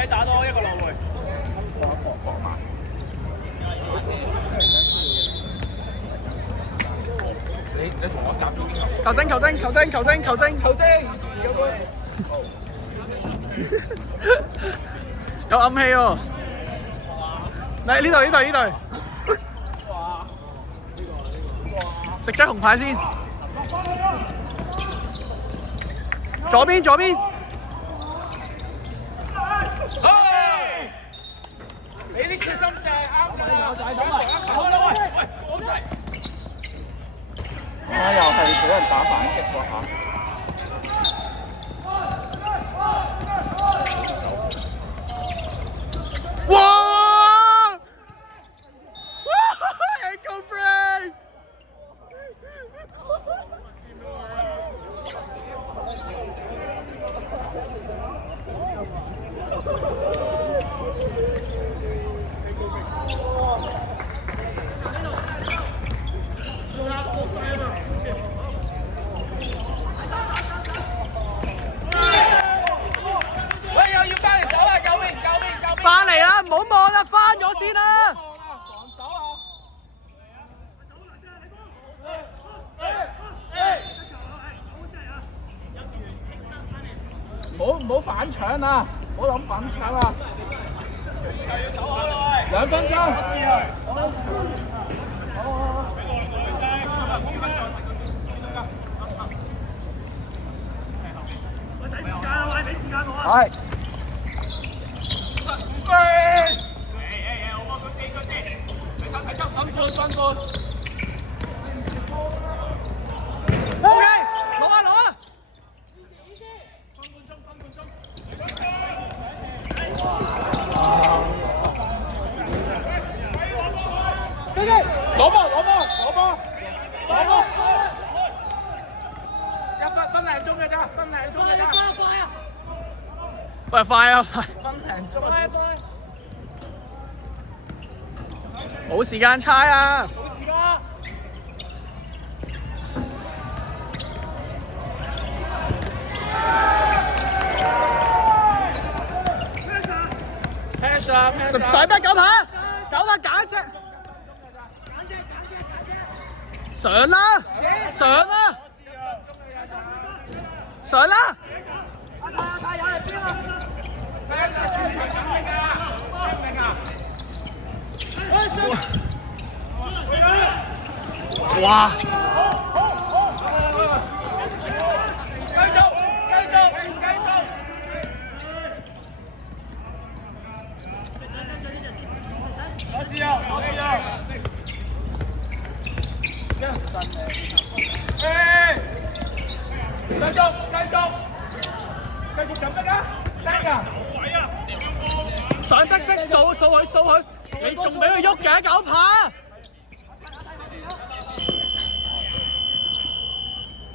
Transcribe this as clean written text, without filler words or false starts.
仔打多一個落會。你同我夾咗邊個？球證球證球證球證球證球證，有暗器喎！嚟呢隊呢隊呢隊，食張紅牌先。左邊左邊。你啲決心射啱㗎啦！好啦喂，好細。我又係俾人打反擊喎嚇。哇！Ankle break！翻嚟啦，唔好望啦，翻咗先啦。唔好反搶啊！唔好諗反搶啊！2分鐘。俾時間我啊！係。OK， 攞啊攞啊！攞波攞波攞波攞波！分零鐘嘅咋，分零鐘嘅咋。喂，快啊！快！分零鐘。快！冇時間猜啊！冇時間。pass 啊！使咩9拍？9拍揀一隻。上啦！上啦！上啦！哇！上得逼掃佢，你仲俾佢喐嘅9拍。